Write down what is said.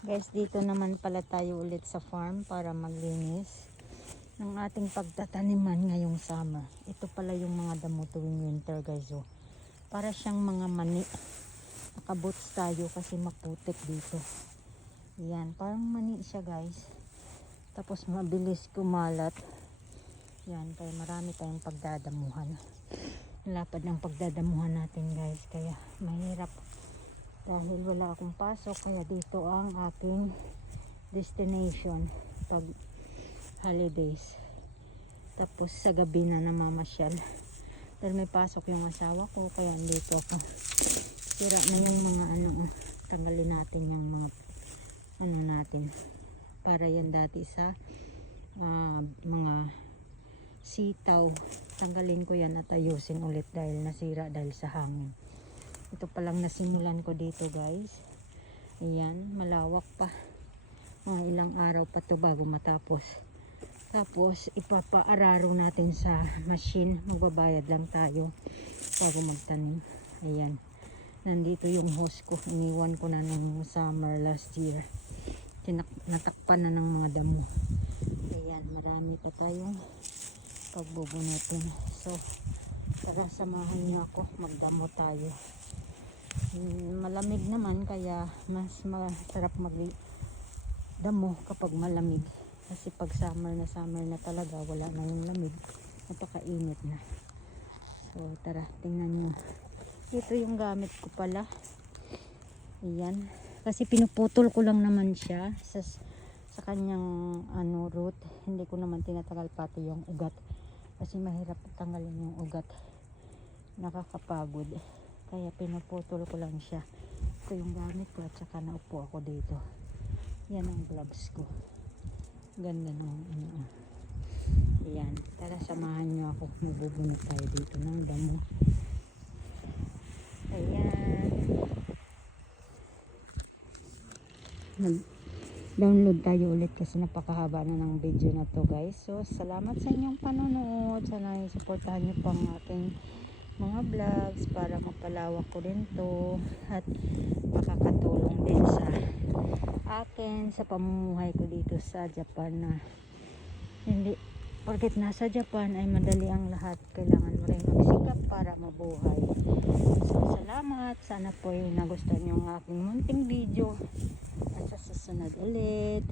Guys, dito naman pala tayo ulit sa farm para maglinis ng ating pagtataniman ngayong summer. Ito pala yung mga damo tuwing winter guys. Oh. Para siyang mga mani. Nakaboots tayo kasi maputik dito. Yan, parang mani siya guys. Tapos mabilis kumalat. Yan, kaya marami tayong pagdadamuhan. Lapad ng pagdadamuhan natin guys. Kaya mahirap. Dahil wala akong pasok, kaya dito ang aking destination pag holidays. Tapos sa gabi na namamasyal. Dahil may pasok yung asawa ko, kaya dito ako. Sira na yung mga tanggalin natin yung mga natin. Para yan dati sa mga sitaw. Tanggalin ko yan at ayusin ulit dahil nasira dahil sa hangin. Ito palang nasimulan ko dito guys. Ayan, malawak pa. Mga ilang araw pa to bago matapos. Tapos ipapaararo natin sa machine. Magbabayad lang tayo bago magtanim. Ayan. Nandito yung hose ko. Iniwan ko na nung summer last year. Natakpan na ng mga damo. Ayan, marami pa tayong pagbubunutin. So, tara samahan niyo ako. Magdamo tayo. Malamig naman kaya mas masarap magdamo kapag malamig kasi pag summer na talaga wala na yung lamig, napakainit na. So tara, tingnan nyo, ito yung gamit ko pala. Ayan, kasi pinuputol ko lang naman siya sa kanyang root. Hindi ko naman tinatagal pati yung ugat kasi mahirap tanggalin yung ugat, nakakapagod. Kaya pinuputol ko lang siya. Ito yung gamit ko at saka naupo ako dito. Yan ang gloves ko. Ganda ng Ayan. Tara, samahan nyo ako. Magbubunot tayo dito ng damo. Ayan. Nag-download tayo ulit kasi napakahaba na ng video na to guys. So, salamat sa inyong panonood. Sana supportahan nyo pang ating mga vlogs para mapalawak ko rin to at makakatulong din sa akin sa pamumuhay ko dito sa Japan, na hindi porket nasa Japan ay madali ang lahat, kailangan mo rin magsikap para mabuhay. So salamat, sana po ay nagustuhan yung aking munting video at sa susunod ulit.